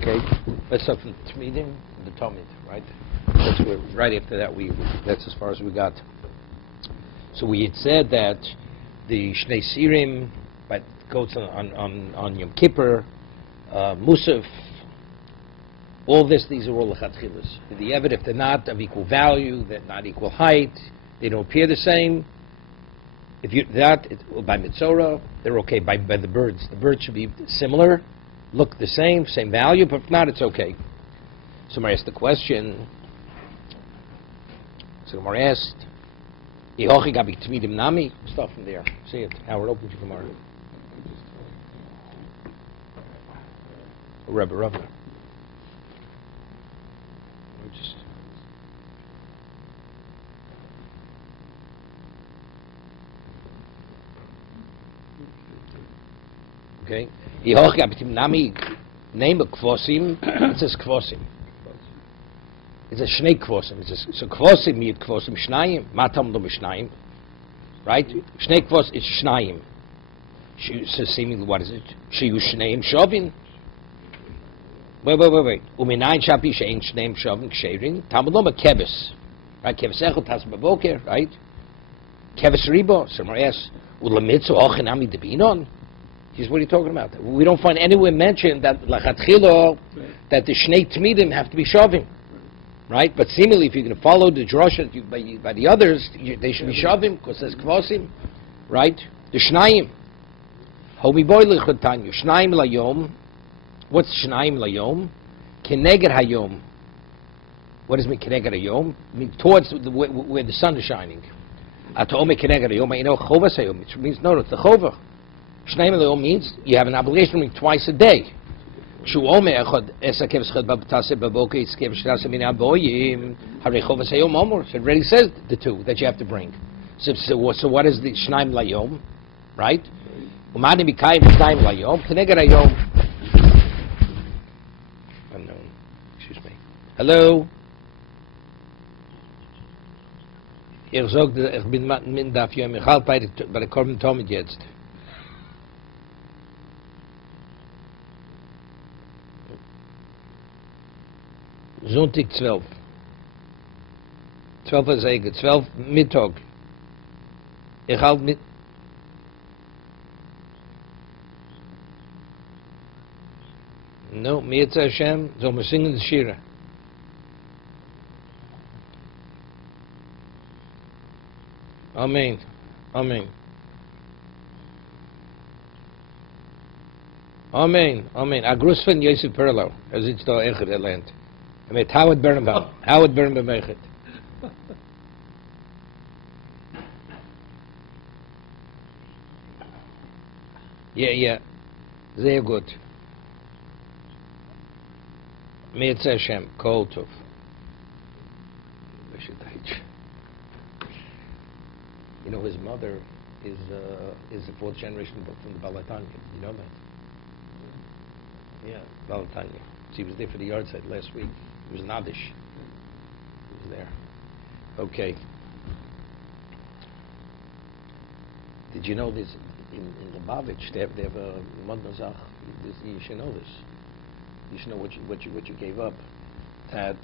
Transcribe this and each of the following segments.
Okay, let's start from Tmidim, the Talmud, right? That's where, right after that, that's as far as we got. So we had said that the Shnei Sirim, but goes on Yom Kippur, Musaf, all these are all lechatchilas. The Eved, if they're not of equal value, they're not equal height, they don't appear the same. If you by Mitzorah, they're okay. By the birds, the birds should be similar, look the same value, but if not, it's okay. Somebody asked the question. So Gemara asked, "Ihochi gabi tmidim nami." Stuff from there. See it. Howard, open your Gemara. Rebbe. Okay. Ihochi gabi tmidim nami. Name of kvosim. It says kvosim. It's a shnei kvosim. So kvosim mit kvosim shnayim. Matam do mishnayim. Right? Shnei kvos is shnayim. So seemingly, what is it? Shiyu shneim shovin. Wait. Uminayin shapi shein shneim shovin ksherin. Talmud lo keves. Right? Keves echot has baboker. Right? Keves ribo. Someone asks, ulamitzu ochinami debinon. Here's what are you talking about? We don't find anywhere mentioned that lachatchilo that the shnei tmidim have to be shovin. Right? But seemingly, if you're going to follow the drosha by the others, they should be shavim, because there's kvosim. Right? The shnayim. Homi boy lechatanya. Shnayim layom. What's shnayim layom? Keneged hayom. What does it mean, keneged hayom? I mean, towards where the sun is shining. Atome keneged hayom. You know, chovas hayom. It means, no, it's the chovah. Shnayim layom means you have an obligation to read twice a day. It already says the two that you have to bring. So what is the Shnaim Layom? Right? Unknown. Excuse me. Hello? Ich bin mit Daf Yomi Yoma bei der Talmud jetzt. Sonntag 12. 12 is eigen. 12 Mittag. Ich halt mit... No, Mietz Hashem, so wir singen die Shira. Amen. Amen. Amen. Amen. A Gruß von Yosef Perlo. Sitzt da echt erlernt. Mit Howard Birnbaum. Howard Birnbaum mechet. Yeah. Sehr gut. Mietz Hashem. Kol Tov. You know, his mother is the fourth generation from the Balatanya. You know that? Yeah, Balatanya. She was there for the yard site last week. It was Nadish. He was there. Okay. Did you know this in Lubavitch? They have a Modnazach. You should know this. You should know what you gave up. That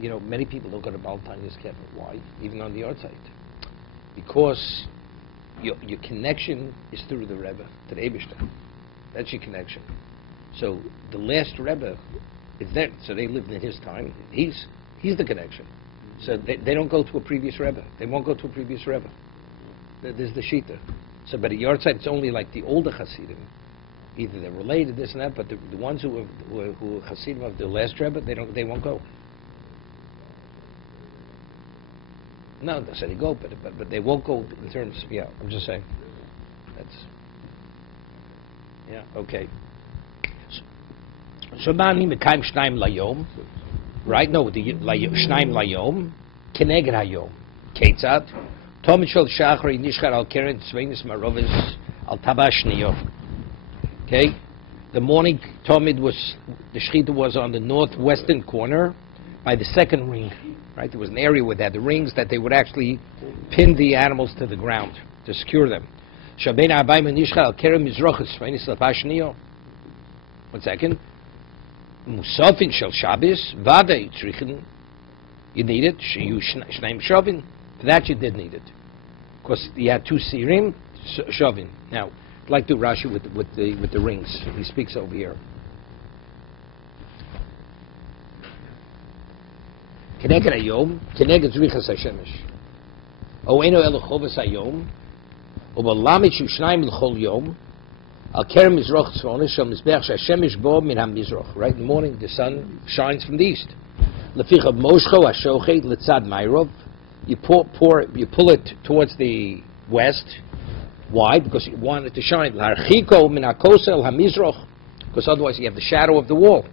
many people don't go to Baltanya's Kevin. Why? Even on the yard site, because your connection is through the Rebbe to the Eibishter. That's your connection. So the last Rebbe is there. So they lived in his time. He's the connection. So they don't go to a previous Rebbe. They won't go to a previous Rebbe. There's the Shita. So by the yard site, it's only like the older Hasidim. Either they're related, this and that, but the ones who are Hasidim of the last Rebbe, they won't go. No, they said they go, but they won't go in terms. Yeah, I'm just saying. Okay. So mani mekayim shnaim layom, right? No, the shnaim layom keneged hayom. Ketzad Talmud shel shachar nishchar al keren tzveinis maroves al tabash niyo. Okay, the morning Talmud the shechita was on the northwestern corner by the second ring. Right, there was an area where they had the rings that they would actually pin the animals to the ground to secure them. Shabein Abayim Nishchal Al Kerem Mizrochus Fenis Lapashniyo. 1 second. Musafin Shel Shabbos Vadei Tzrichen. You need it. Shiyu Shneim Shavin. For that you did need it, because you had 2 Sirim Shavin. Now, I'd like to do Rashi with the rings. He speaks over here. Keneged Hayom, Keneged Zrichas Hashemesh. Oeno Elo Chovas Hayom. Ubalamit Shu Shneim L'Chol Yom. Al Kerem Mizroch Tzvona Shel Mizbeach Hashemesh Bo Min HaMizroch. Right in the morning, the sun shines from the east. Lefichav Moshcho Hashochet Letzad Mayrov. You pull it towards the west. Why? Because you want it to shine. L'Harchiko Min HaKosel HaMizroch. Because otherwise you have the shadow of the wall.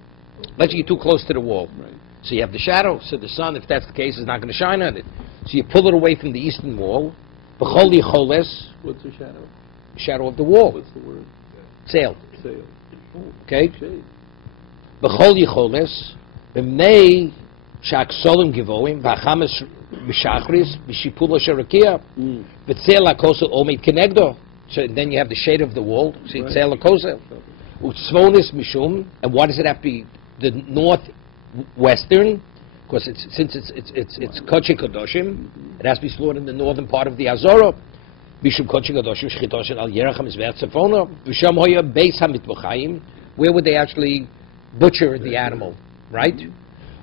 Let's get too close to the wall. Right. So you have the shadow. So the sun, if that's the case, is not going to shine on it. So you pull it away from the eastern wall. B'chol Yicholes. What's the shadow? Shadow of the wall. What's the word? Sail. Sail. Oh, okay? B'chol Yicholes. B'mnei Shak Solim Givoim. V'achames B'shachris. B'shipula Sharakia. B'tzel HaKosel Omid Kenegdo. So then you have the shade of the wall. See, Tzel HaKosel. Utzvonis Mishum. And why does it have to be the northwestern? Because since it's Kodesh Kadoshim, it has to be slaughtered in the northern part of the Azorah. Bishum Kodesh Kadoshim Shchitoshin Al Yeracham Izver Tzafona. Bisham Hoya Beis HaMitbochayim. Where would they actually butcher the animal, right?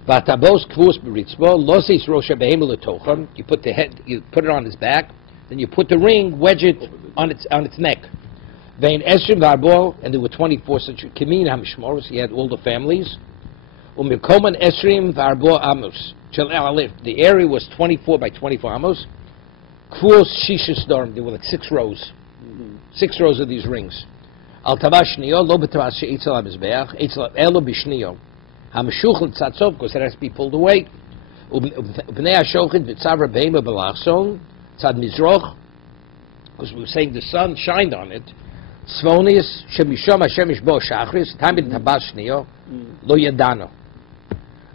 Vatabos Kvus Beritzbo Losis Rosha Behemel Letocham. You put the head, you put it on his back, then you put the ring, wedge it on its neck. Vein Esrim Varbol, and there were 24 such Kimin HaMishmoros. He had all the families. Umikoman Esrim Varbo Amos. The area was 24 by 24 Amos. Kvos Shishis Dorm. There were like 6 rows. 6 rows of these rings. Al Tavashnio, Lo Betavas Eitzel HaMizbeach, Eitzel Elo Bishniyo. HaMeshuchel Tzatzov, because it has to be pulled away. Ubnei HaShochid V'tzavra Behema Belachson, Tzad Mizroch, because we were saying the sun shined on it. Svonis, Shemishom HaShemish Bo Shachris, Tamid Tabashniyo, Lo Yadano.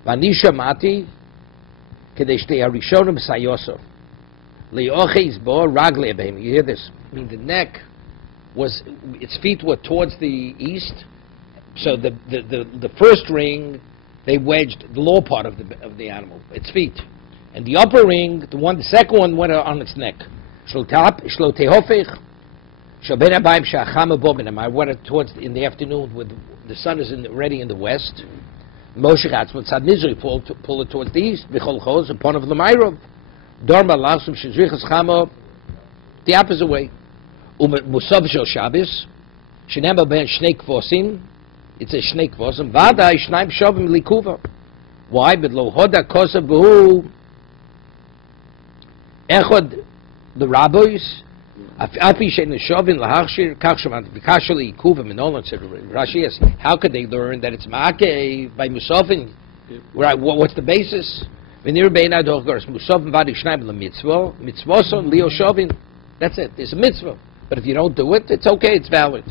Vani Shamati, Kedei Shtei HaRishonim Sayosov. Le'ocheis Bo Ragle Behema. You hear this? I mean, the neck was, its feet were towards the east, so the first ring, they wedged the lower part of the animal, its feet. And the upper ring, the second one went on its neck. I went towards in the afternoon when the sun is already in the west. Moshe Chatzman Tzad Mizri pull it towards the east. B'chol Choz upon of the Mayrov. Dorma Lasum Shizrichas Chamo the opposite way. Musab Shel Shabbos Shenema Ben Shnei Kvosim. It's a Shnei Kvosim. Vada Shnaim Shovim Likuva. Why? But Lo Hoda Kosa B'hu Echod the rabbis. Afi Shein Shovim Lahachshir Kachshavan Vikashali Likuva Minolan said Rashi. Yes. How could they learn that it's Maakeh by Musafin? Right. What's the basis? Venir Beina Dochgars Musafin Vadi Shnaim La Mitzvah Mitzvoson Leo Shovim. That's it. There's a mitzvah. But if you don't do it, it's okay. It's valid.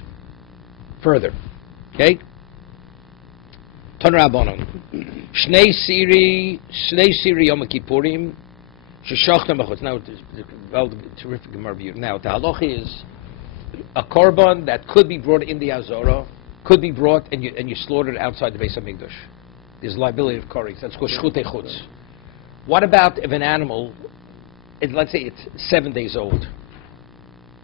Further, okay. Ton Rabbanon. Shnei Siri Yom Kippurim. Sheshachna Machos. Now, well, terrific review. Now, the halacha is a korban that could be brought in the Azorah, could be brought and you slaughtered outside the Beis Hamikdash. There's liability of koris. That's called shchutei chutz. What about if an animal, let's say it's 7 days old?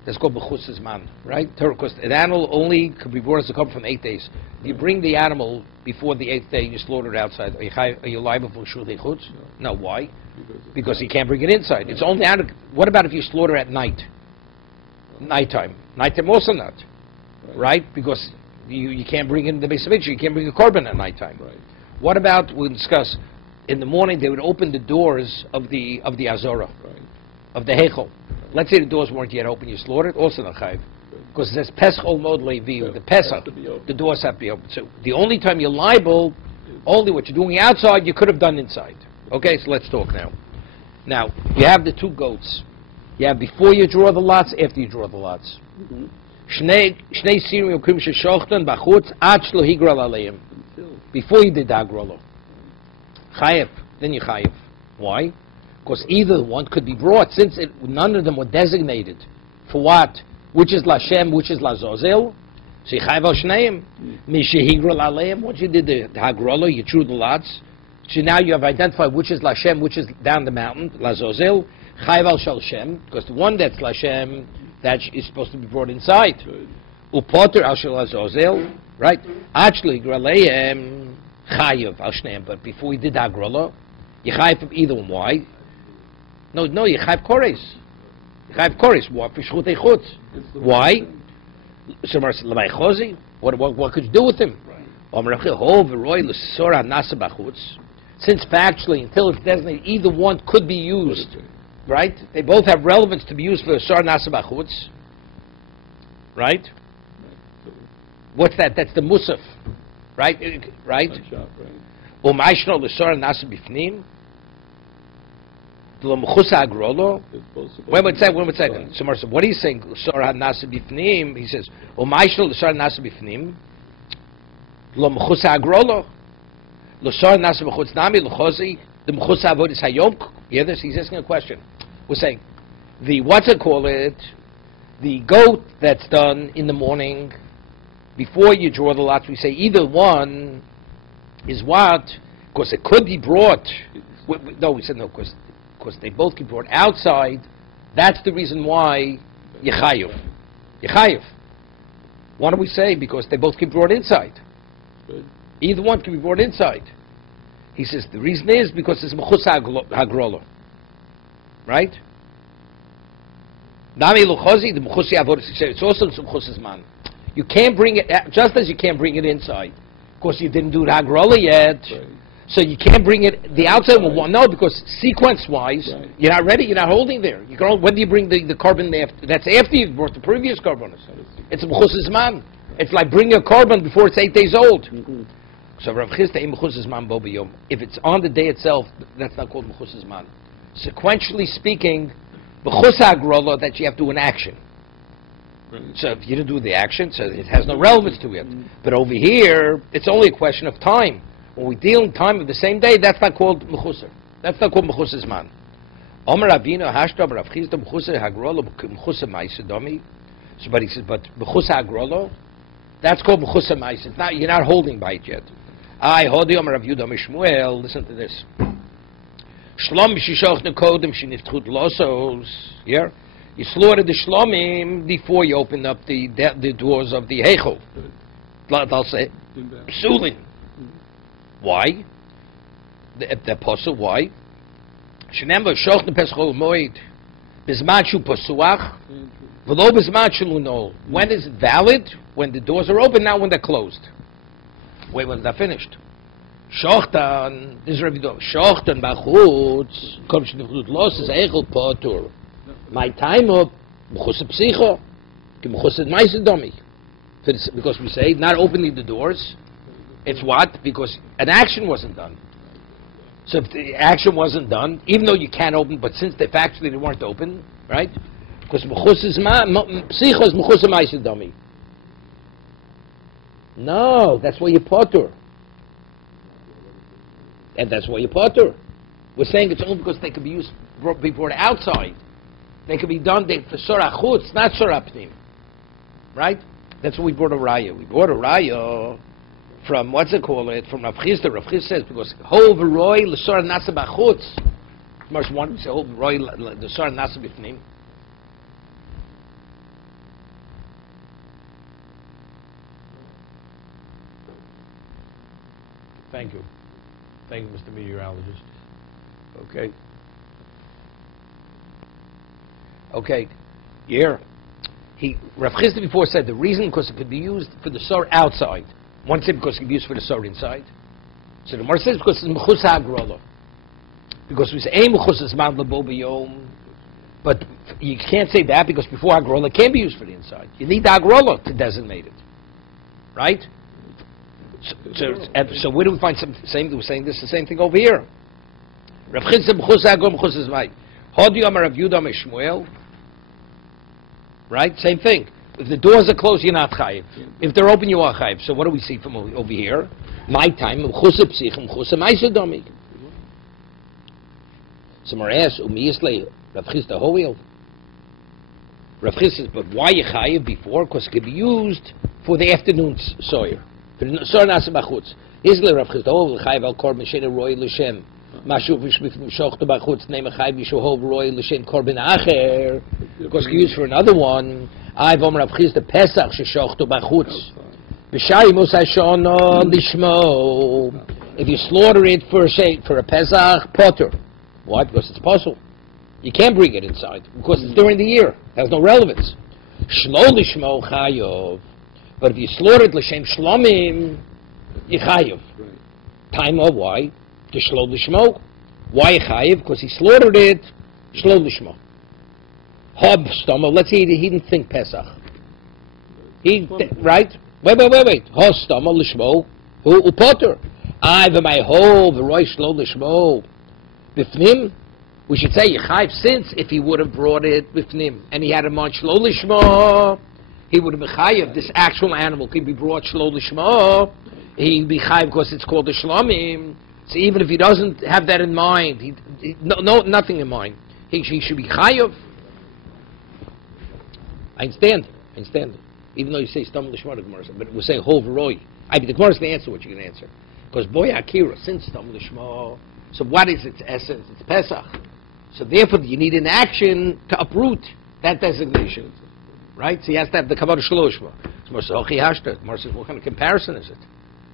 That's called b'chutz man, right? Because an animal only could be brought as a korban from 8 days. If you bring the animal before the 8th day, you slaughter it outside. Are you liable for shchutei chutz? No. Why? Because you can't bring it inside. It's only out. What about if you slaughter at night? Nighttime. Nighttime also not, right? Because you can't bring in the Beis Hamikdash. You can't bring a korban at nighttime. Right. What about, we'll discuss, in the morning they would open the doors of the Azorah, of the Heichel. Let's say the doors weren't yet open, you slaughtered, also not chayiv. Because it says Pesach Ol Mod Levi, the Pesach, the doors have to be open. So the only time you're liable, only what you're doing outside, you could have done inside. Okay, so let's talk now. Now, you have the 2 goats. You have before you draw the lots, after you draw the lots. Shnei Sirim Yokim Sheshochten Bachutz Ad Shlo Higral Aleim. Before you did Agrolo. Chayev, then you chayev. Why? Because either one could be brought, since none of them were designated for what? which is Lashem, which is Lazozel. So you chayv al shneim. Mishehigral aleim. Once you did the hagrolo, you drew the lots. So now you have identified which is Lashem, which is down the mountain, Lazozel. Chayv al shal Shem, because the one that's Lashem, that is supposed to be brought inside. Upoter al shal Lazozel, right? Actually, graleim chayav al shneim. But before we did hagrolo, you chayv from either one. Why? No, you chayv kores. You chayv kores. Why? Why? So, what could you do with him? Since factually, until it's designated, either one could be used, right? They both have relevance to be used for Sar Nasa Bachutz, right? What's that? That's the Musaf, right? Right? Umayshno l'Sar Nasa Bifnim. Wait one second. So, what he's saying, Sar Nasa Bifnim, he says, Umayshno l'Sar Nasa Bifnim. Lo mechusa agrolo, lo sar nasa mechutz nami lechosi, the mechusa avodas hayom. You hear this? He's asking a question. We're saying the the goat that's done in the morning before you draw the lots. We say either one is what, because it could be brought. No, we said no, because they both can be brought outside. That's the reason why yechayev. Yechayev. Why do we say? Because they both can be brought inside. Either one can be brought inside. He says the reason is because it's mechusa hagrolo, right? Nami luchosi the mechusi avodas. It's also mechusa's man. You can't bring it just as you can't bring it inside. Of course, you didn't do the hagrola yet, so you can't bring it the outside one. No, because sequence-wise, you're not ready. You're not holding there. You can. When do you bring the carbon there? That's after you've brought the previous carbon. It's a mechusa's man. It's like bringing a carbon before it's 8 days old. So Rav Chisda mechusas man bo b'yom. If it's on the day itself, that's not called mechusas man. Sequentially speaking, mechusa agrola, that you have to do an action. So if you didn't do the action, so it has no relevance to it. But over here, it's only a question of time. When we deal in time of the same day, that's not called mechusa. That's not called mechusas man. Omer Rabino hashtav Rav Chisda mechusa hagrola mechusa ma'asedomi. So, but he says, but mechusa hagrola, that's called mechusa ma'is. It's not. You're not holding by it yet. Hodi Omer Rav Yudah Mishmuel. Listen to this. Shlom b'shishoch nekodim sheniftchut losos. Yeah, you slaughtered the shlomim before you opened up the doors of the heichel. I'll say psulin. Why? The apostle. Why? Shenemba shoch nepeshol moed bizman shu pasuach. When is it valid? When the doors are open, not when they're closed. Wait, when they're finished. Shochtan, this is Rabbi Dov. Shochtan bachutz, kom shnechut los is eichel potur. My time up, mechusah psicho, ki mechusah meisedomi. Because we say, not opening the doors, it's what? Because an action wasn't done. So if the action wasn't done, even though you can't open, but since they factually they weren't open, right? Because psicho is mechusa ma'asedomi. No, that's why you potter. And that's why you potter. We're saying it's only because they could be brought outside. They could be done for sorah chutz, not sorah pnim. Right? That's what we brought a raya. We brought a raya from, what's it called? From Rav Chisda. Rav Chisda says, because hol v'roi l'sorah nasa b'chutz. Verse 1, we say hol v'roi l'sorah nasa b'pnim. Thank you. Thank you, Mr. Meteorologist. Okay. Okay. Yeah. Rav Chisda before said the reason because it could be used for the sor outside. One said because it could be used for the sor inside. So the Gemara says because it's mechusa hagrolo. Because we say ein mechusas man lebo b'yom. But you can't say that because before hagrolo it can be used for the inside. You need the hagrolo to designate it. Right? So where do we find same? We're saying this the same thing over here. Rav Chisda mechusa hagrolo mechusas may. Hodi Omer Rav Yudah Mishmuel. Right? Same thing. If the doors are closed, you're not chayiv. If they're open, you are chayiv. So what do we see from over here? My time, m'chusa psich, m'chusa ma'asedomi. So Mar asks, Umiyisle Rav Chisda Hoil. Rav Chis says, but why you chayiv before? Because it can be used for the afternoon soyer. For the soyer nasa b'chutz. Isle Rav Chis, oh, chayiv al korban she'ena roi l'shem. Mashu v'shmifnim shochta b'chutz, name a chayiv yishohov roi l'shem korban acher. Because it can be used for another one. I've om Rav Chis, the Pesach she'shochta b'chutz. B'shai musay shona lishmo. If you slaughter it for a Pesach, potter. Why? Because it's possible. You can't bring it inside because it's during the year. It has no relevance. Shlo lishmo chayov. But if you slaughter it l'shem shlomim, you chayov. Time of why? To shlo lishmo. Why chayov? Because he slaughtered it. Shlo lishmo. Hob stoma. Let's say he didn't think Pesach. Right? Wait. Hob stoma lishmo. Who potter? I my whole v'roy shlo lishmo. Bifnim. We should say Yechayiv, since if he would have brought it with him and he had a man shlo lishma, he would have been chayiv. This actual animal could be brought shlo lishma. He'd be chayiv because it's called a shlomim. So even if he doesn't have that in mind, nothing in mind, he should be chayiv. I understand. Even though you say stam lishma, the Gemara said, but we're saying whole v'roy. The Gemara is the answer what you can answer because boy akira since stam lishma. So what is its essence? It's Pesach. So therefore, you need an action to uproot that designation, right? So he has to have the kavod shloshma. Gemara says, what kind of comparison is it?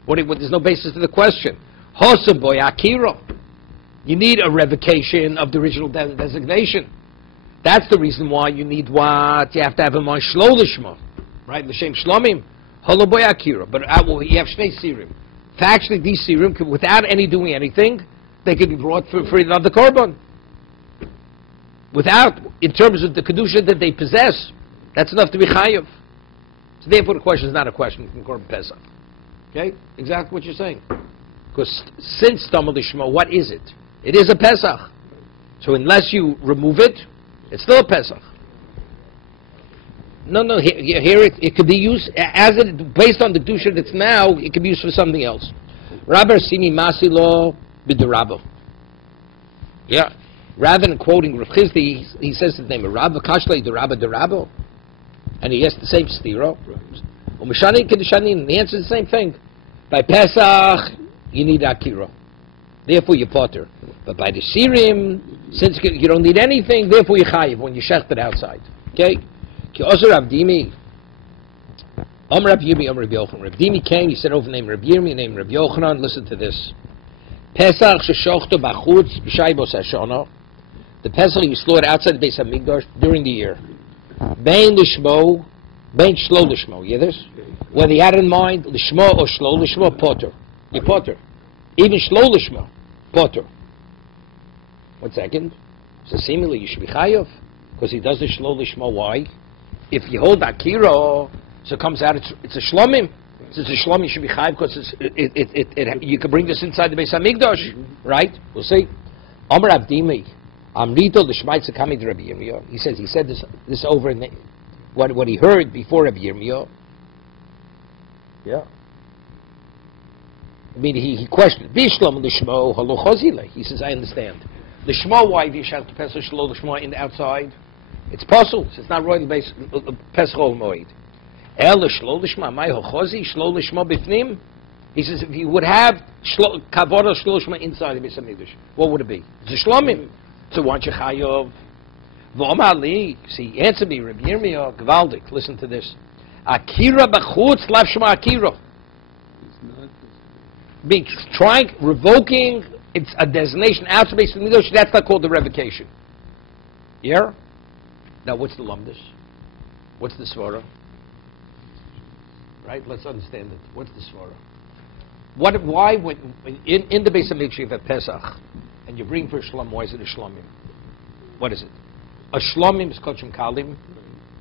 There's no basis to the question. Hosa boy akira. You need a revocation of the original designation. That's the reason why you need what? You have to have a man shlolishma, right? L'shem shlomim. Holo boy akira. But you have shnei sirim. Factually, these sirim, without doing anything, they could be brought for another korban. Without, in terms of the kedusha that they possess, that's enough to be chayiv. So therefore, the question is not a question from korban Pesach. Okay, exactly what you're saying. Because since Tamil Lishma, what is it? It is a Pesach. So unless you remove it, it's still a Pesach. No. Here it could be used as it based on the kedusha that's now. It could be used for something else. Rabbi Sini Masilo b'derabbo. Yeah. Rather than quoting Rav Chizdi, he says the name of Rabbi Kashlei derabbo, and he has the same stira. Umeshani kedushanin. The answer is the same thing. By Pesach, you need akira. Therefore, you potter. But by the sirim, since you don't need anything, therefore you chayiv when you shecht it outside. Okay. Ki ozer Rav Dimi. Rav Yirmi, Rabbi Yochanan. Rav Dimi came. He said over the name Rav Yirmi, name Rav Yochanan. Listen to this. Pesach sheshochto b'chutz b'shai bos hashana. The Pesach you slaughter outside the Beis Hamikdash during the year. Bein lishmo, bein shlo lishmo. You hear this? Whether he had in mind lishmo or shlo lishmo, potter. You potter. Even shlo lishmo, potter. 1 second. So seemingly you should be chayav because he does the shlo lishmo. Why? If you hold akira, so it comes out it's a shlomim. Since it's a shlomim, you should be chayav because you can bring this inside the Beis Hamikdash, right? We'll see. Amar Abdimi. Amrito l'shmaitza kami to Rabbi Yirmiyah. He said this over in what he heard before Rabbi Yirmiyah. Yeah. I mean, he questioned. Bishlam l'shmo halo chazile. He says, I understand. L'shmo, why do you shout to Pesach shlo l'shmo in the outside? It's possible. It's not royal base Pesach ol moed. El shlo l'shmo may hochazi shlo l'shmo bifnim. He says, if you would have kavod shlo l'shmo inside the Beis Hamikdash, what would it be? It's a shlomim. So why don't you chayav? V'omali, see, answer me, Rabbi Yirmiyah, Gavaldik, listen to this. Akira b'chutz lav shema akira. Revoking, it's a designation outside Beis Hamikdash, that's not called the revocation. Yeah? Now what's the lumdus? What's the svara? Right, let's understand it. What's the svara? Why, in the Beis Hamikdash you have Pesach, and you bring for a shlom, why is it a shlomim? What is it? A shlomim is kochim kalim,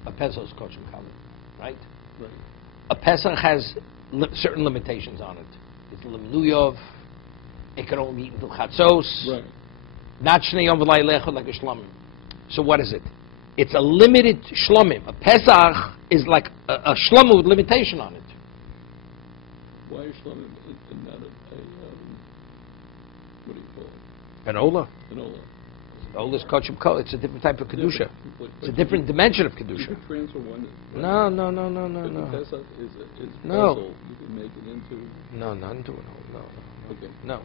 a Pesach is kochim kalim, right? A Pesach has certain limitations on it. It's limnuyov, it can only eat until chatzos, not shnei yom v'lai lechot like a shlomim. So what is it? It's a limited shlomim. A Pesach is like a shlomim with limitation on it. Why is shlomim not what do you call it? An ola. An ola. Old is kosher. It's a different type of kedusha. It's a different dimension of kedusha. You can transfer one. No. But the Pesach is No. vessel. You can make it into. No, not into it. No. Okay. No.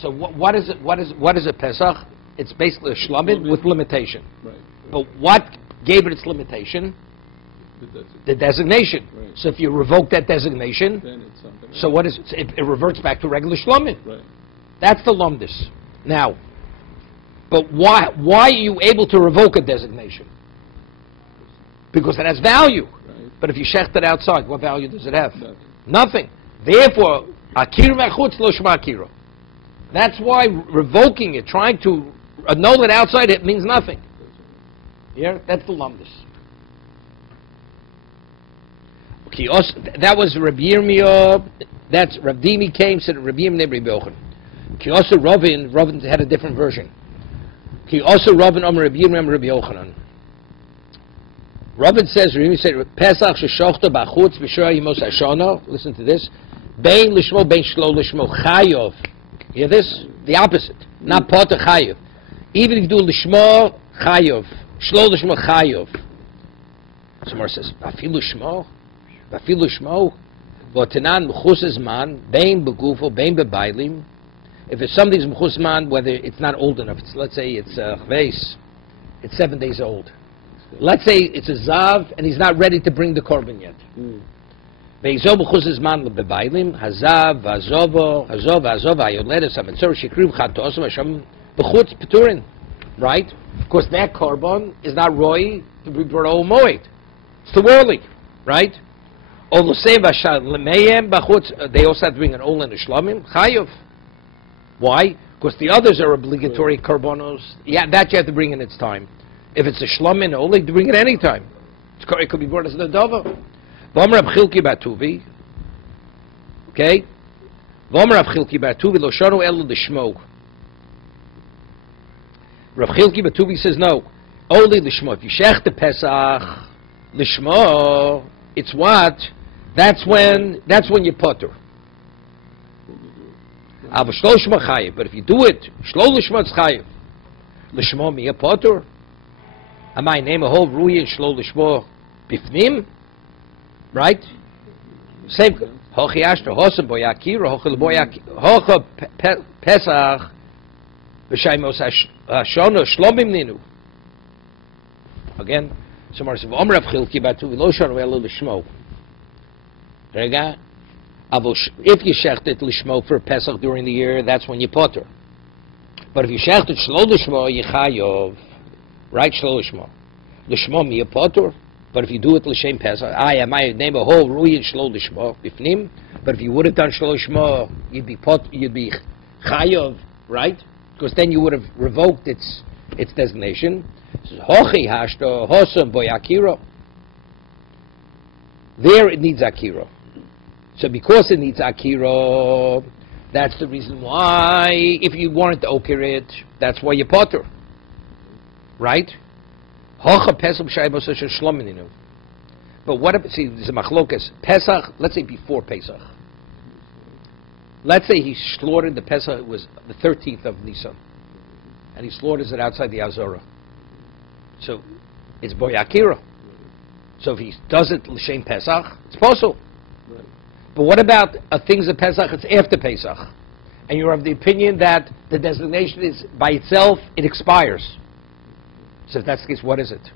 So what is it? What is a Pesach? It's basically a shlomid with limitation. Right. But what gave it its limitation? The designation. Right. So if you revoke that designation, Then it's something. so what is it? It reverts back to regular shlomid. Right. That's the lumdus. Now, but why are you able to revoke a designation? Because it has value. Right. But if you shecht it outside, what value does it have? Nothing. Nothing. Therefore, akir mechutz lo shma akiro. That's why revoking it, trying to annul it outside, it means nothing. Yeah, that's the lumdus. Okay, that was Rabbi Yirmiyah. That's Rav Dimi came, said Rabbi Yirmiyah Rabbi Yochanan. Okay, also Ravin had a different version. Okay, also Ravin Rabbi Yirmiyah Rabbi Yochanan. Ravin says, Pesach sheshochta b'chutz b'shor yimos hashana. Listen to this. Bein lishmo, bein shlo lishmo, chayov. Hear this? The opposite. Not poter chayov. Even if you do lishmo, chayov. Shlo lishmo, chayov. Somewhere says, Vafilu shmo. Vafilu shmo. V'otanan mechus man, bein begufo, bein bebailim. If it's something's mechus man, whether it's not old enough, let's say it's chveis, it's 7 days old. Let's say it's a zav and he's not ready to bring the korban yet. Beizov mechus man lebebailim, hazav, hazovo, hayoledes, hamitzor, shikriv, chantos, hasham, bechutz, peturin. Right? Because that korban is not roy to be brought all moed. It's too early. Right? They also have to bring an ol and a shlomim. Chayov. Why? Because the others are obligatory korbanos. Yeah, that you have to bring in its time. If it's a shlomin only, to bring it any time. It could be brought as a dova. V'omer Rav Chilki Batuvi. Okay. V'omer Rav Chilki Batuvi lo shanu elu l'shmo. Rav Chilki Batuvi says no, only l'shmo. If you shech the Pesach l'shmo, it's what? That's when you putter. But if you do it, shlo l'shmo it's chayiv. L'shmo mi a putter. Am I name a whole ruya shlo l'shmo bifnim? Right? Same. Hochi ashter hosem boyakira hocha pesach b'shaymos hashona shlomim ninu. Again, somewhere says Omer Rav Chilki Batuvi lo shanu elu l'shmo. Rega. If you shecht it l'shmo for Pesach during the year, that's when you potter. But if you shecht it shlo l'shmo, you chayov. Right, shlo l'shmo. L'shmo mi a potter. But if you do it l'shem Pesach, I might name a whole ruyin shlo l'shmo bifnim. But if you would have done shlo l'shmo, you'd be chayov, right? Because then you would have revoked its designation. Hochi hashto hosam boyakiro. There it needs akiro. So because it needs akiro, that's the reason why, if you wanted to okir it, that's why you potter. Right? Hocha Pesach b'shaybos shlomininu. But what if, see, there's a machlokas. Pesach, let's say before Pesach. Let's say he slaughtered the Pesach, it was the 13th of Nisan. And he slaughters it outside the Azorah. So, it's boy akira. So if he does it l'shem Pesach, it's possible. Right. But what about things of Pesach, it's after Pesach? And you're of the opinion that the designation is, by itself, it expires. So if that's the case, what is it?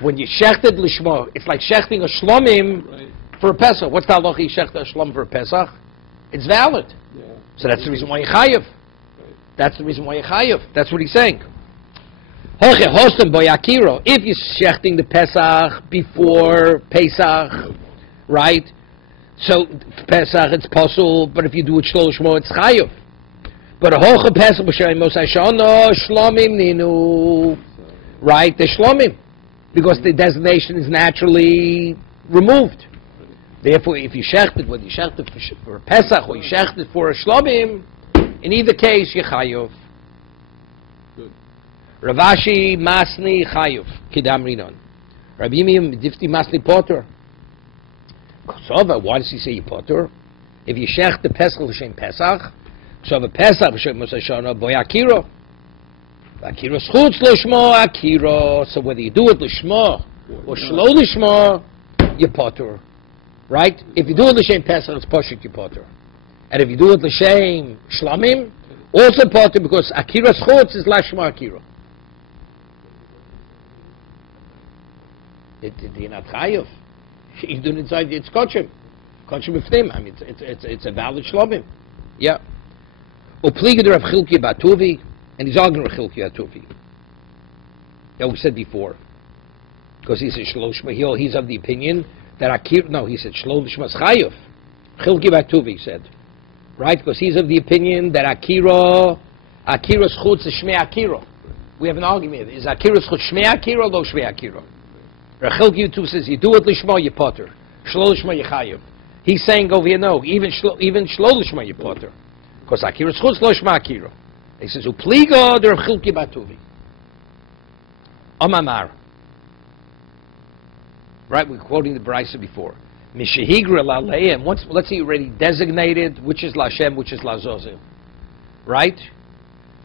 When you shechted l'shmo, it's like shechting a shlomim for a Pesach. What's the halacha? You shecht a shlom for a Pesach? It's valid. Yeah. So that's the reason why you chayiv. Right. That's the reason why you chayiv. That's what he's saying. Hoche hostem boyakiro. If you're shechting the Pesach before Pesach, right? So Pesach it's possible, but if you do it shlo l'shmo, it's chayiv. But a hoche Pesach b'shayim mosashano shlomim ninu, right? The shlomim, because the designation is naturally removed. Therefore, if you shecht it, whether you shecht it for a Pesach or you shecht it for a shlomim, in either case you chayiv. Ravashi masni chayiv kidam rinon. Rabbi Yirmiyah difti masni potter. Ksova, why does he say you potter? If you shecht the Pesach l'shem Pesach, ksova Pesach l'shem Moshe Shana boyakiro. Akira schutz lishma akira. So whether you do it lishma or shlo lishma, you potter, right? If you do it l'shem pesach, it's poshut you potter, and if you do it l'shem shlamim, also potter because akira schutz is lashma akira. You're not chayav. You do it inside. It's kosher b'fnim. I mean, it's a valid shlamim. Yeah. Upliga Rav Chilki Batuvi, and he's arguing Rav Chilki Batuvi. Yeah, we said before, because he said Shlosh Mahil, he's of the opinion that Akira. No, he said Shlosh Maschayev. Chilki Batuvi said, right? Because he's of the opinion that Akira's chutz is Shmei Akira. We have an argument: is Akira's chutz Shmei Akira or Lo Shmei Akira? Rav Chilki Batuvi says you do it lishma you potter, Shlo lishma you chayev. He's saying over here no, even Shlo lishma you potter. Because Akira's chutz lo shma Akira. He says, "Upliga der Chilki Batuvi." Amamar. Right, we're quoting the Brisa before. Mishahigra laleim. Once, let's say you already designated which is Lashem, which is Lazozil. Right,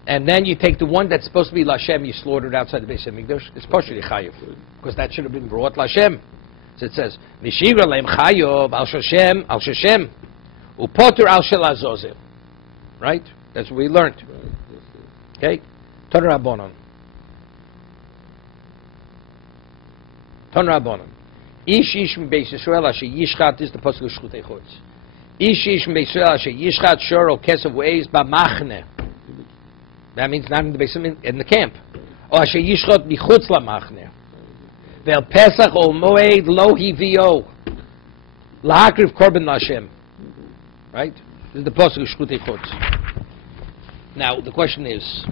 and then you take the one that's supposed to be Lashem, you slaughter it outside the Beis Hamikdash. It's partially chayav because that should have been brought Lashem. So it says, "Mishahigra leim chayav al shashem upoter al shel Lazozil." Right? That's what we learned. Okay? Ton Rabbanon. Ish Beis Yisrael asher yishchat is the pasuk of Shchutei Chutz. Ish Beis Yisrael asher yishchat shor or kesef ways b'machne. That means not in the base in the camp. Or asher yishchat michutz lamachne. Ve'el Pesach ol moed lo hivio lahakriv korban Lashem. Right? This is the pasuk of Shchutei Chutz. Now the question is,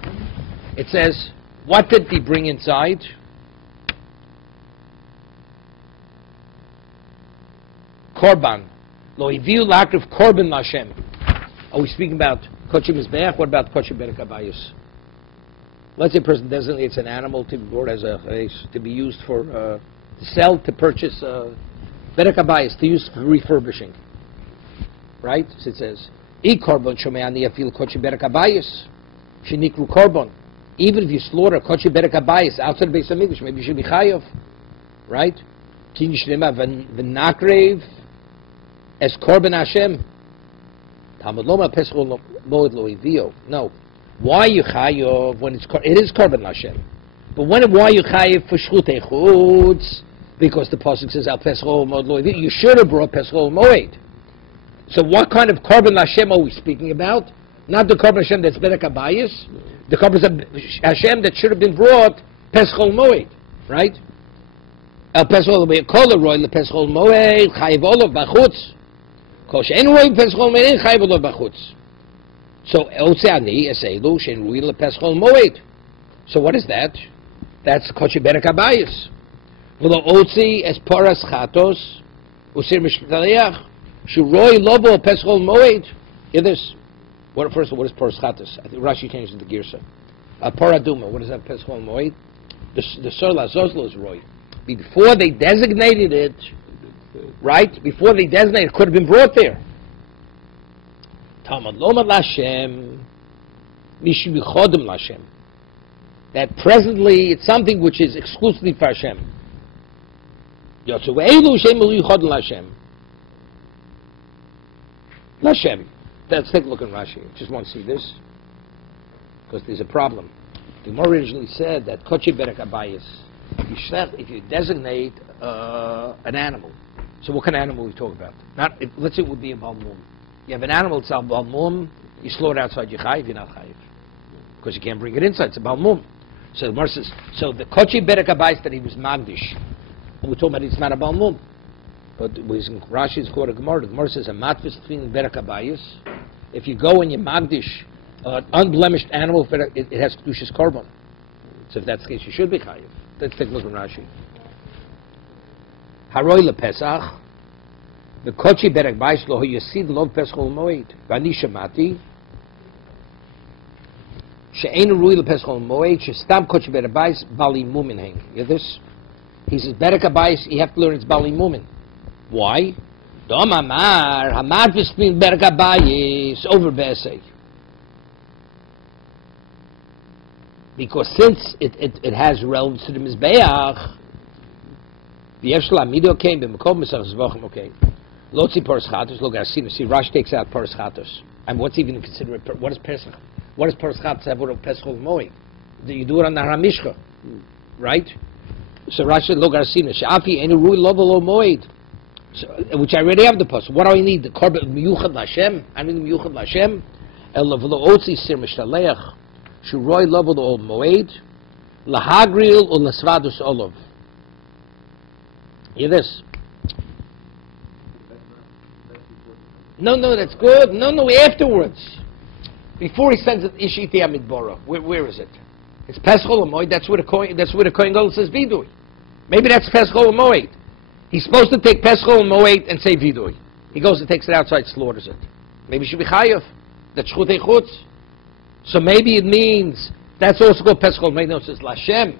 it says, what did he bring inside? Korban. Lo hiviu lakriv korban Lashem. Are we speaking about kochi mizbeach? What about kochi berek habayis? Let's say a person designates an animal to be brought as to be used for to sell, to purchase berek habayis, to use for refurbishing. Right? So it says, "I korban shomeani afil kochi berek habayis shenikru korban." Even if you slaughter kochi berek habayis outside the Beis Hamikdash, maybe you should be chayav. Right? Kin yishlema v'nakrev as korban Hashem. Talmud loma pesach moed lo hivio. No. Why you chayav when it is korban Hashem? But why you chayav for shchutei chutz? Because the pasuk says al pesach moed lo hivio. You should have brought pesach moed. So what kind of korban Hashem are we speaking about? Not the korban Hashem that's berek habayis. The korban Hashem that should have been brought pesach moed, right? El pesach moed kol roy le pesach moed chayav olav b'chutz. Kol she'en roy pesach moed chayav olav b'chutz. So otzeani eselu she'en roy le pesach moed. So what is that? That's kochi berek habayis. V'lo otzi es paras chatos usir mishpataliach. Shuroi lobo pesach moed. Hear this. First of all, what is paras chatos? I think Rashi changed it to girsa. Paraduma. What is that pesach moed? The Sor Lazozlo is roy. Before they designated it, right? Before they designated it, could have been brought there. Talmud loma Lashem, mishum yichodem Lashem. That presently it's something which is exclusively for Hashem. Yotzu ve'elu shemu yichodem Lashem. Lashem. Let's take a look in Rashi. Just want to see this because there's a problem. The Gemara originally said that kochi berek habayis. If you designate an animal, so what kind of animal we talk about? Let's say it would be a balmum. You have an animal, it's a balmum, you slaughter outside your chayiv, you're not chayiv. Because you can't bring it inside, it's a balmum. So the Gemara says, so the kochi berek habayis that he was magdish, and we're talking about it's not a balmum. But Rashi's quote of Gemara. The Gemara says a matvis between berek habayis. If you go and you magdish an unblemished animal, it has kedushas korban. So if that's the case, you should be chayiv. Let's take a look at Rashi. Haroi lePesach, the kochi berek habayis lo yasid lo pesach moed. Vani shamati she'ein rui lePesach moed shestam kochi berek habayis bali mumin hang. You hear this? He says berek habayis. You have to learn it's bali mumin. Why? Domamar hamatvis between berek habayis over be'esei. Because since it has relevance to the Mizbeach, the Yeshla Mido came, B'Makom Mesach Zvochem, okay. Lotzi Parshas, look, I see Rash takes out Parshas. And what's even considered, what is Pesach? What does Parshas have with Pesach Moed? You do it on the Haramishcha, right? So Rash said, look, I see Shafi, any Rui Lobo Moed. Which I already have the pasuk. What do I need? The korban miyuchad Lashem. I need the miyuchad Lashem. El lavlo otzi sir mishtaleach. Shuroi lavlo ol moed. Lahagril ul lasvadus olav. Hear this? No, that's good. No, afterwards. Before he sends it Ishiti Amidbora. Where is it? It's Pesach ol moed. That's where the Kohen Gadol says vidui. Maybe that's Pesach ol moed. He's supposed to take Pesach and Moed and say Vidui. He goes and takes it outside, slaughters it. Maybe it should be Chayav. That's Chutei Chutz. So maybe it means, that's also called Pesach and Moed. No, it says Lashem.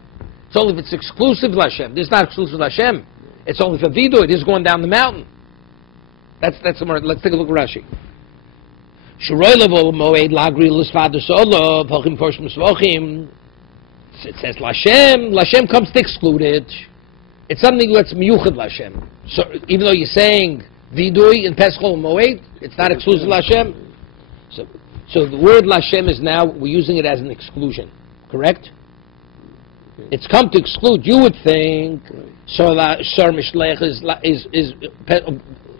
It's only if it's exclusive Lashem. This is not exclusive Lashem. It's only for Vidui. This is going down the mountain. That's more. Let's take a look at Rashi. Shuroi levo Moed lagri l'svadus olav hachim forshim svochim. It says Lashem. Lashem comes to exclude it. It's something that's miyuchad Lashem. So even though you're saying vidui in Pesach and Moed, it's not exclusive Lashem. So the word Lashem is now, we're using it as an exclusion. Correct? Okay. It's come to exclude. You would think Sar Mishlech is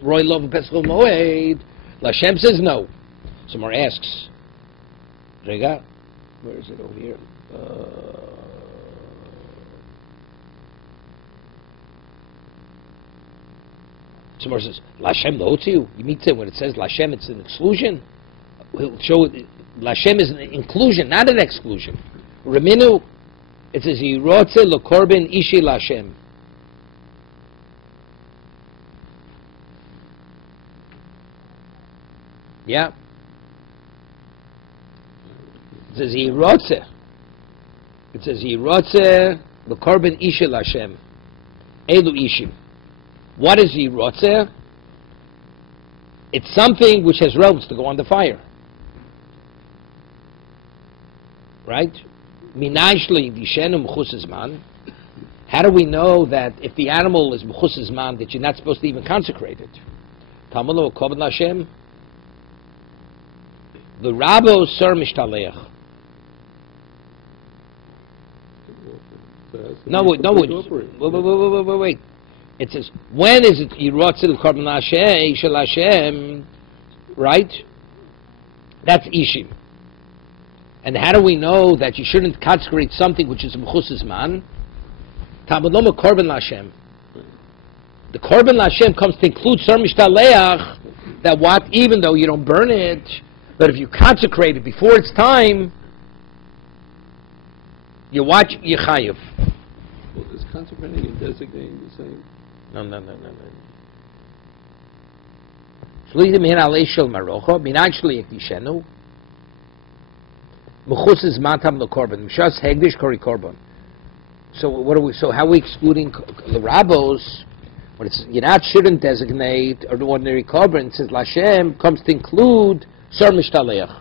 Roy Love of Pesach and Moed. Lashem says no. Someone asks, Rega, where is it over here? Someone says, Lashem Lotziu. You mean to say when it says Lashem, it's an exclusion? We'll show Lashem is an inclusion, not an exclusion. Reminu, it says, Yirotze L'Korban Ishi Lashem. Yeah. It says, Yirotze. It says, Yirotze L'Korban Ishi Lashem. Elu Ishim. What is Yirotze? It's something which has relevance to go on the fire. Right? Minashli dishenu mechusas man. How do we know that if the animal is mechusas man that you're not supposed to even consecrate it? Talmud lo kovod Lashem. The Rabo Sar Mishtaleach. No, wait. It says, when is it Yirotzil Korban Hashem, right? That's Ishim. And how do we know that you shouldn't consecrate something which is Mechusas Man? Talmud Loma Korban Hashem. The Korban Hashem comes to include Sar Mishtaleach, that what, even though you don't burn it, but if you consecrate it before it's time, you watch Yechayev. Well, is consecrating and designating the same? No. Shlichim hin alei shel marocha, minan shliach dishenu, mechusas matam lekorban, mishas hegdish kori korban. So what are we? So how are we excluding the rabbos? When it's shouldn't designate an ordinary korban, it says Lashem comes to include Sar Mishtaleach.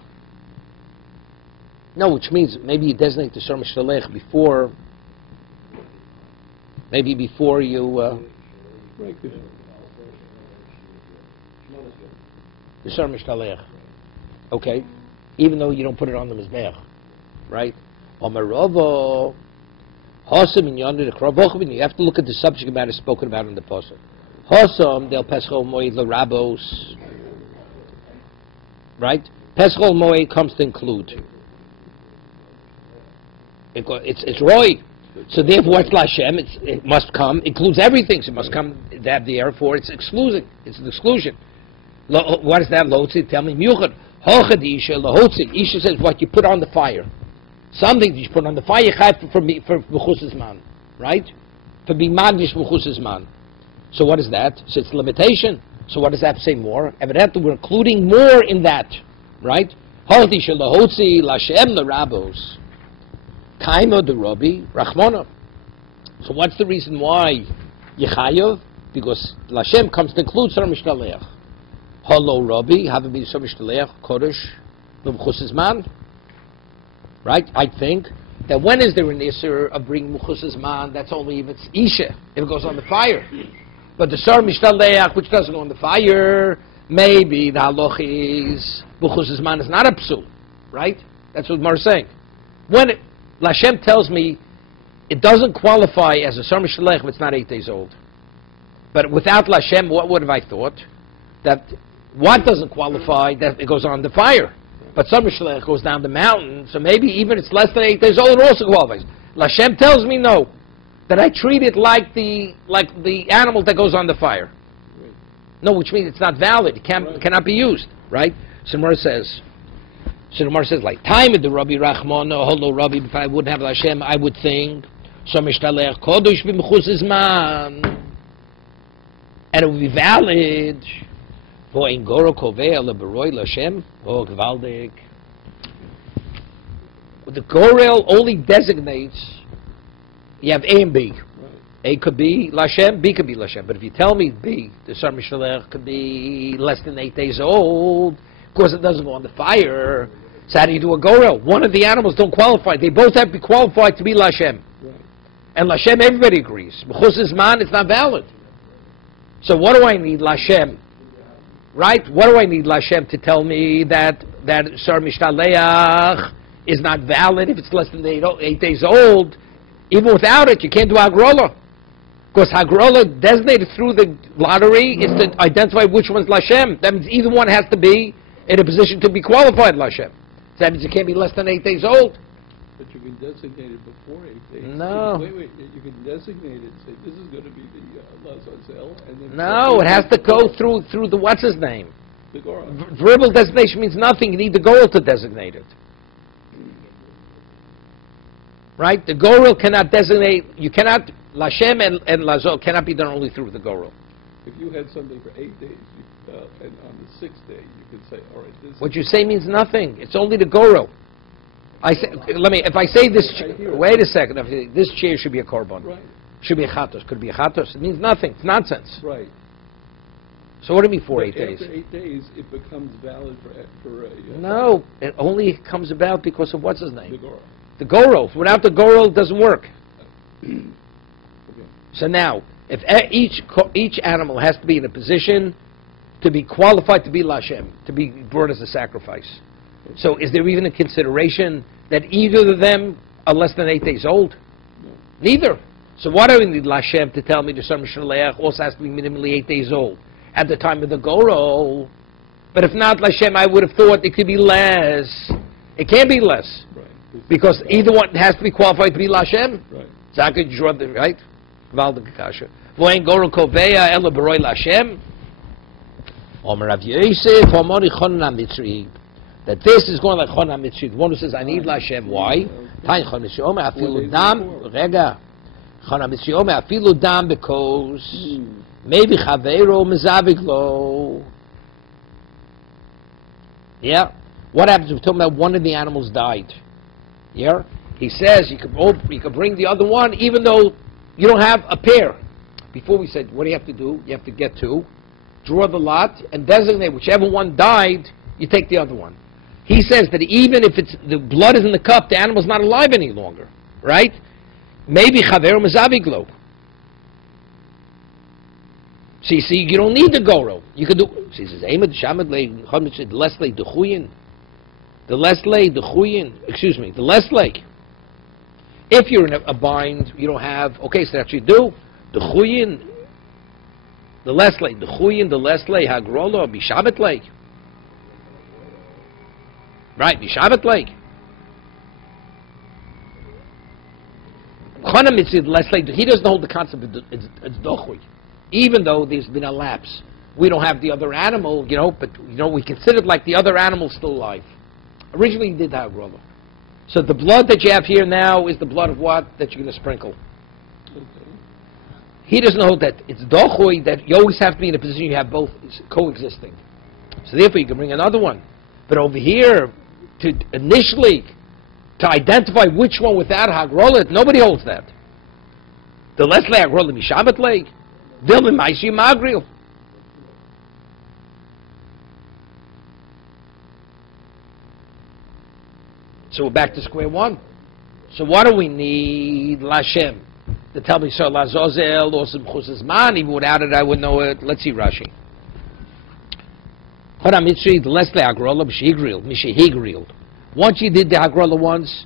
No, which means maybe you designate the Sar Mishtaleach before. Maybe before you. The Sar Mishtaleach. Okay. Even though you don't put it on the Mizbeach. Right? Omaravo. Hosam in yonder the Kravochavin. You have to look at the subject matter spoken about in the Pasuk. Hosam del Pesachol Moed Larabos. Right? Pesachol Moed comes to include. It's Roy. So therefore, it's Lashem. It must come. Includes everything. So it must come. They have the therefore. It's excluding. It's an exclusion. What is that? Lotzi. Tell me. Miyuchad. Hochad Isha. Lahotzi. Isha says what you put on the fire. Something that you put on the fire. For mechusas man, right? For being magdish mechusas man. So what is that? So it's limitation. So what does that say more? Evidently, we're including more in that, right? Hochad Isha. Lahotzi. Lashem. Larabos. Kaimo de Rabbi Rachmana. So what's the reason why Yechayev? Because Lashem comes to include Sar Mishtaleach. Hello Rabbi, have it be Sar Mishtaleach Kodesh L'Mchusas Man. Right? I think that when is there an Isser of bringing Mechusas Man? That's only if it's Isha, if it goes on the fire. But the Sar Mishtaleach, which doesn't go on the fire, maybe the halach is Mechusas Man is not a psul, right? That's what Mar is saying. When Lashem tells me it doesn't qualify as a Sar Mishtaleach if it's not 8 days old. But without Lashem, what would have I thought? That what doesn't qualify, that it goes on the fire. But Sar Mishtaleach goes down the mountain, so maybe even it's less than 8 days old, it also qualifies. Lashem tells me no, that I treat it like the animal that goes on the fire. Right. No, which means it's not valid. It cannot be used, right? So the Gemara says, like, time at the Rabbi Rachman, or hello Rabbi, if I wouldn't have Lashem, I would think, Sar Mishtaleach kodosh b'mechusas man, and it would be valid. The Gorel only designates, you have A and B. Right. A could be Lashem, B could be Lashem. But if you tell me B, the Sar Mishalech could be less than 8 days old, of course it doesn't go on the fire, so how do you do a Gorel? One of the animals don't qualify. They both have to be qualified to be Lashem. Right. And Lashem, everybody agrees. B'chus man, it's not valid. So what do I need Lashem? Right? What do I need Lashem to tell me that Sar Mishtaleach is not valid if it's less than 8 days old? Even without it, you can't do Hagrola. Because Hagrola, designated through the lottery, is to identify which one's Lashem. That means either one has to be in a position to be qualified Lashem. So that means it can't be less than 8 days old. But you can designate it before 8 days. No. Wait, you can designate it, say this is going to be the Lazazel, and then... No, it has to go through the, what's his name? The Gora. Verbal designation means nothing. You need the Gorel to designate it. Right? The Gorel cannot designate, you cannot, Lashem and Lazol cannot be done only through the Gorel. If you had something for 8 days, and on the 6th day, you could say, all right, this... What you say means nothing. It's only the Gorel. If I say this, wait a second, if this chair should be a korban. Right. Should be a chatos. Could be a chatos. It means nothing. It's nonsense. Right. So what do you mean for But 8 days? After 8 days, it becomes valid for No, it only comes about because of what's his the name? Gora. The Gorel. Without the Gorel, it doesn't work. Okay. So now, if each animal has to be in a position to be qualified to be Lashem, to be brought as a sacrifice. So is there even a consideration that either of them are less than 8 days old? No. Neither. So why do we need Lashem to tell me the Sar Mishalech also has to be minimally 8 days old at the time of the Gorel? But if not Lashem, I would have thought it could be less. It can't be less. Right. Because either one has to be qualified to be Lashem. Right. So I could draw the, right? Voin Gorel Koveya Ela Beroi Lashem. Omer Rav Yosef, Omori Chonan Mitzri. That this is going like Chonan Mitzri. The one who says, I need Lashem. Why? Tain Chonan Mitzri Omer Afilu Dam. Rega. Chonan Mitzri Omer Afilu Dam because maybe Chaveiro Mezavik Lo. Yeah. What happens if we're talking about one of the animals died? Yeah. He says you could bring the other one even though you don't have a pair. Before we said, what do you have to do? You have to get two, draw the lot, and designate whichever one died, you take the other one. He says that even if the blood is in the cup, the animal's not alive any longer, right? Maybe chaver mazaviglo. So you see, you don't need the goro. You could do. So he says, the less leg. If you're in a bind, you don't have. Okay, so that's what you do. The chuyin, the less leg, hagrolo, bishabet leg. Right, bishabet leg. Chana mitzvah, the less leg. He doesn't hold the concept of it's dochui, even though there's been a lapse. We don't have the other animal, but we consider it like the other animal's still alive. Originally, he did hagrolo. So the blood that you have here now is the blood of what that you're going to sprinkle. He doesn't hold that it's dochui, that you always have to be in a position you have both coexisting. So therefore you can bring another one. But over here, to identify which one without hagrolet, nobody holds that. The less le hagrolet mishabet leg, dilin ma'isi magril. So we're back to square one. So what do we need? Lashem. To tell me, so Lazozel or some Chusizman, even without it, I would know it. Let's see Rashi. Once you did the Hagrola once,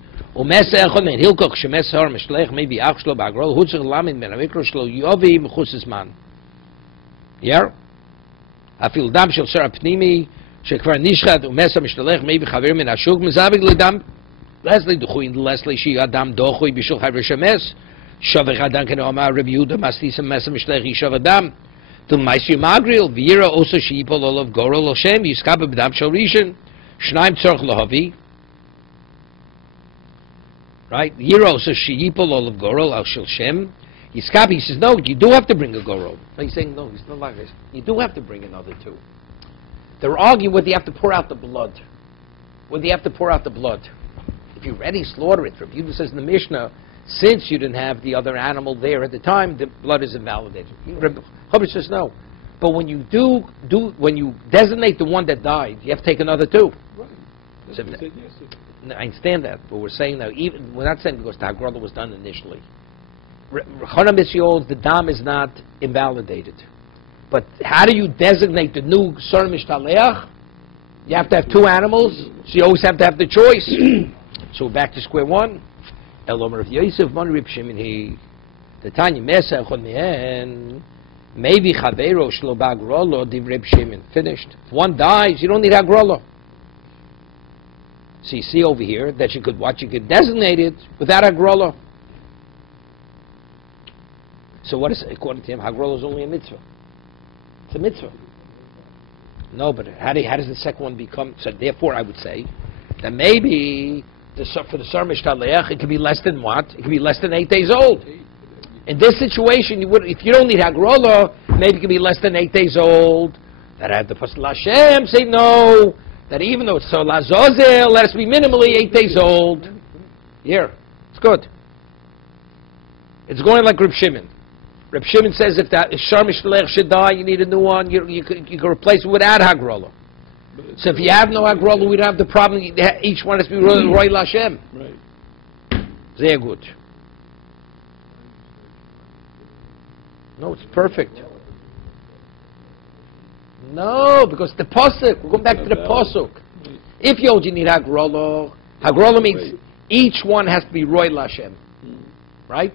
yeah? אפילו דם של שר הפנימי שכבר נשחט ומסע משתלח מי וחבר מן השוק מזווג לדם לסלי דחוי לסלי שהיא אדם דוחוי בשול חבר שמס שובך אדם כנאמר רבי יהודה מסטיס מסע משתלח ישוב אדם תלמייסי מגריל וירא עושה שיפול עליו גורל על שם יסקע בדם של ראשון שניים צורך להביא right ירא עושה שיפול עליו גורל על של שם Yiskabi, he says, no, you do have to bring a goro. He's saying, no, he's not like this. You do have to bring another two. They're arguing whether you have to pour out the blood. Whether you have to pour out the blood. If you already slaughter it, Rabbi Yehuda says in the Mishnah, since you didn't have the other animal there at the time, the blood is invalidated. Rabbi Yehuda says, no. But when you when you designate the one that died, you have to take another two. Right. So, I understand that, but we're saying now, even we're not saying because the Hagrola was done initially. The dam is not invalidated. But how do you designate the new Sar Mishtaleach? You have to have two animals, so you always have to have the choice. So we're back to square one. Elomer of Yosef, Mon Rib Shimon, the Tanya Mesa, maybe Chavero, Shlo Bagrolo, Div Rib Shimon. Finished. If one dies, you don't need Agrolo. So you see over here that you could designate it without Agrolo. So what is, according to him, Hagrola is only a mitzvah. It's a mitzvah. No, but how does the second one become? So therefore, I would say that maybe for the Sar Mishtaleach, it could be less than what? It could be less than 8 days old. In this situation, if you don't need Hagrola, maybe it could be less than 8 days old. That I have the Pasuk Lashem say no. That even though it's so Lazozel, let us be minimally 8 days old. Here, it's good. It's going like Reb Shimon. Reb Shimon says if Sar Mishtaleach should die, you need a new one. You can replace it without Hagrola. So if you have no Hagrola, we don't have the problem. Each one has to be Roy Lashem. Right. Very good. No, it's perfect. No, because the pasuk. We're going back to the pasuk. If you need Hagrola, Hagrola means each one has to be Roy Lashem, right?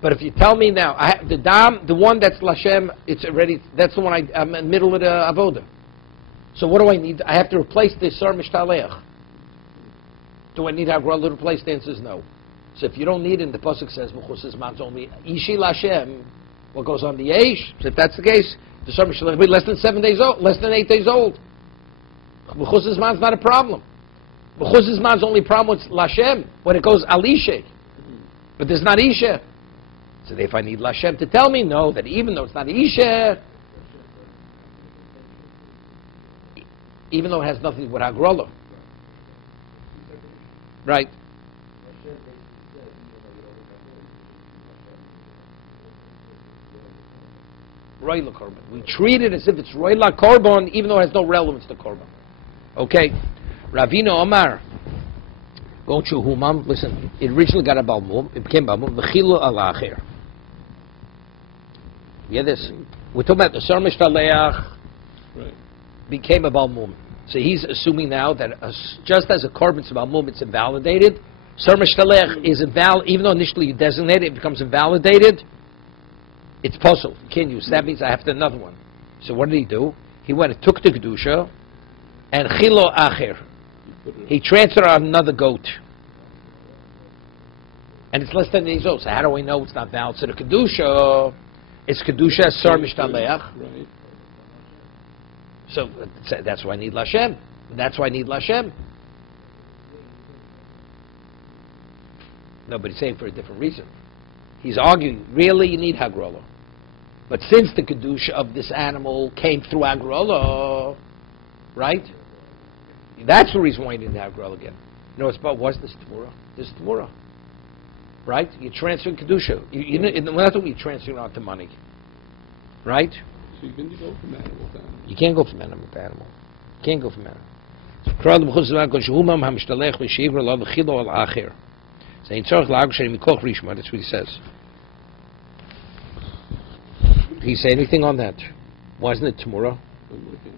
But if you tell me now, the one that's Lashem, it's already, that's the one I'm in the middle of the Avodah. So what do I need? I have to replace the Sar Mishtaleach. Do I need Hagrola to replace? The answer is no. So if you don't need it, the pasuk says, B'chus Zman only Ishi Lashem. What goes on the Eish? So if that's the case, the Sar Mishtaleach will be less than 7 days old, less than 8 days old. B'chus Zman is not a problem. B'chus Zman's only problem with Lashem when it goes Alishe. But there's not Isha. So if I need Lashem to tell me, no, that even though it's not Isha, even though it has nothing with Hagrola. Right. Roila Korban. We treat it as if it's Roila Korban, even though it has no relevance to Korban. Okay. Ravina Omar. Go to Humam. Listen, it originally got a Balmum. It became Balmum. V'chilu al-acher. Yeah, this. We're talking about the Sar Mishtaleach became a Balmum. So he's assuming now that just as a Korban is a Balmum, it's invalidated. Sar Mishtaleach is invalid, even though initially you designate it, it becomes invalidated. It's possible. You can't use. That means I have to another one. So what did he do? He went and took the Kedusha and Chilo Acher. He transferred on another goat. And it's less than days old. So how do we know it's not valid? So the Kedusha, it's Kedusha Sar Mishtaleach. Right. So that's why I need Lashem. That's why I need Lashem. No, but he's saying for a different reason. He's arguing, really, you need Hagrola. But since the Kedusha of this animal came through Hagrola, right? That's the reason why you need Hagrola again. No, it's about what's this Torah? This Torah. Right? You're transferring Kedusha. We're not talking you're transferring out the money. Right? So you can go from animal to animal. You can't go from animal to animal. You can't go from animal. That's what he says. Did he say anything on that? Wasn't it tomorrow? I'm looking.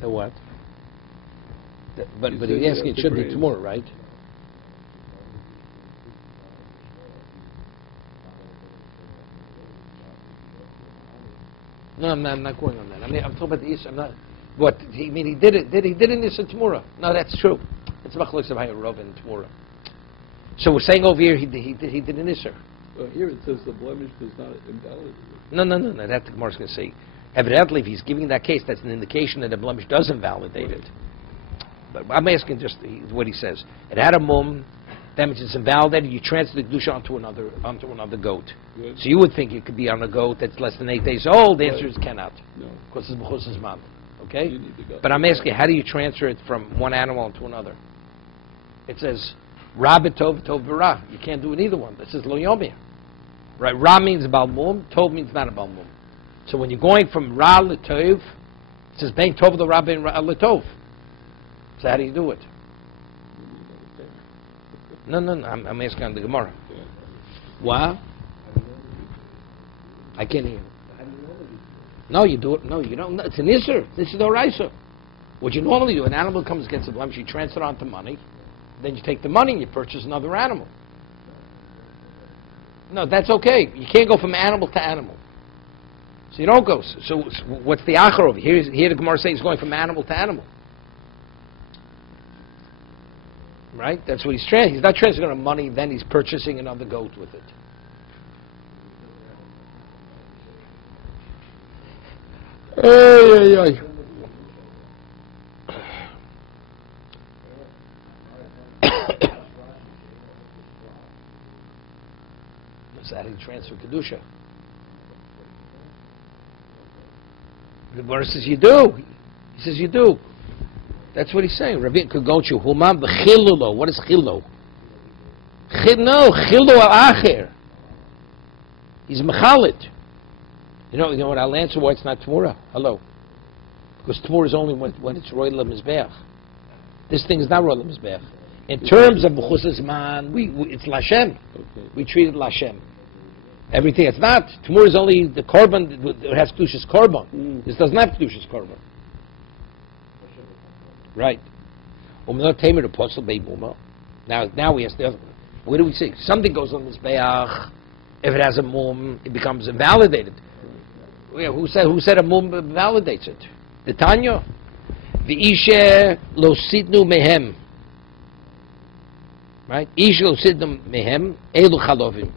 The what? But said he's asking, the it should be grain. tomorrow, right? No, I'm not going on that. I mean, I'm talking about the Issa. I'm not. What? He did it. He did it in tomorrow. No, that's true. It's Machlokes of Hayarov and tomorrow. So we're saying over here he did an Issa. Well, here it says the blemish does not invalidate. No. That the Gemara's going to say. Evidently, if he's giving that case, that's an indication that the blemish does invalidate it. But I'm asking just what he says. It had a mum, that means it's invalidated. You transfer the kedusha onto another goat. Good. So you would think it could be on a goat that's less than 8 days old. The answer Right. is cannot, No. because it's b'chusas man. Okay. You need to go. But I'm asking, how do you transfer it from one animal into another? It says ra b'tov tov b'ra. You can't do it either one. This is lo yomi. Right? Ra means balmum. Tov means not a balmum. So when you're going from ra l'tov, it says bein tov the ra bein ra l'tov. So how do you do it? No. I'm asking on the Gemara. What? I can't hear. No, you do it. No, you don't. It's an Isser. This is the Oraisa. What you normally do, an animal comes against a blemish, you transfer it onto money, then you take the money and you purchase another animal. No, that's okay. You can't go from animal to animal. So you don't go. So what's the Achar over here? Here the Gemara says he's going from animal to animal. Right? That's what he's transferring. He's not transferring on money, then he's purchasing another goat with it. Ay. Is that he transfer kedusha? The Gemara says you do. He says you do. That's what he's saying. Rabbi could go to Humam b'chilulo. What is chilo? No, chilo al-acher. He's mechalit. You know what? I'll answer why it's not Tamura. Hello. Because Tamura is only when it's Roy Lemizbeach. This thing is not Roy Lemizbeach. In terms of B'chusas Man, it's Lashem. Okay. We treat it Lashem. Everything, it's not. Tamura is only the korban, it has Kedushas korban. This does not have Kedushas korban. Right. Now we ask the other one. What do we say? Something goes on this Mizbeach. If it has a mum, it becomes invalidated. Yeah, who said a mum validates it? The Tanya. The Isha lo sidnu mehem. Right? Isha lo sidnu mehem. Elu chalovim.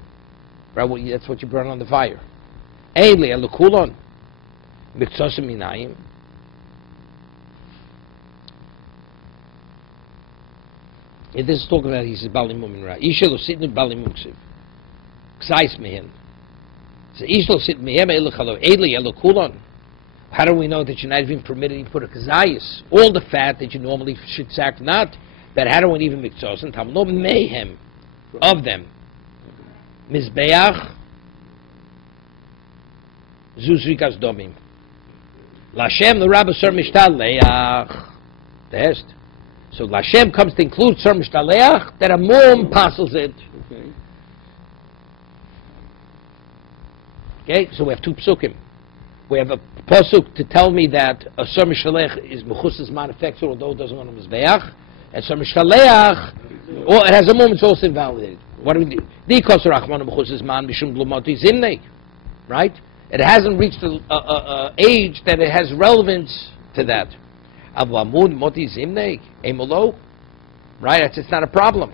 Right? That's what you burn on the fire. Eili elu kulon. Miksosim minayim. This is talking about, he says, Bali Mumin Ra. Isha lo sidnu Bali Muksiv. Ksais mehem. So Isha lo sidnu mehem elu chalo. Eili elu kulon. How do we know that you're not even permitted to put a kazayas? All the fat that you normally should sack, not. But how do we even miksos and Talmud mayhem of them? Mizbeach Zuzrikas Domim. Lashem the Rabbi Sir Mishtaleach. Test. So Lashem comes to include Sir Mishtaleach that a mum passes it. Okay, so we have two psukim. We have a pasuk to tell me that a Sir Mishtaleach is Mechusas Man affects, although it doesn't go on Mizbeach. And Sir Mishtaleach, it has a mum, it's also invalidated. What do we do? Right? It hasn't reached an age that it has relevance to that. Right? It's not a problem.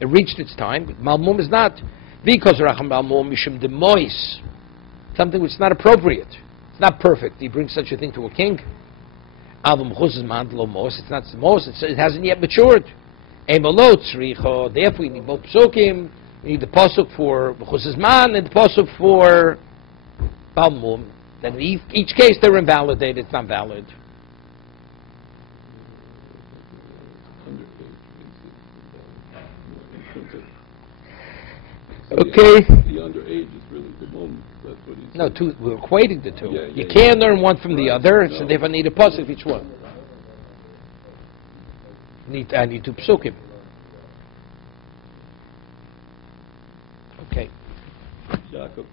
It reached its time. But Malmum is not. Something which is not appropriate. It's not perfect. He brings such a thing to a king. It's not most. It hasn't yet matured. Therefore, we need both psukim. We need the pasuk for B'chusas Man and the pasuk for Balmum. Then in each case they're invalidated. It's not valid. Okay. The underage is really the moment. That's what he's No, two, we're equating the two. Yeah, You yeah, can't yeah. learn one from the other, so No. therefore I need a pasuk each one. I need two psukim. Okay. Jacob.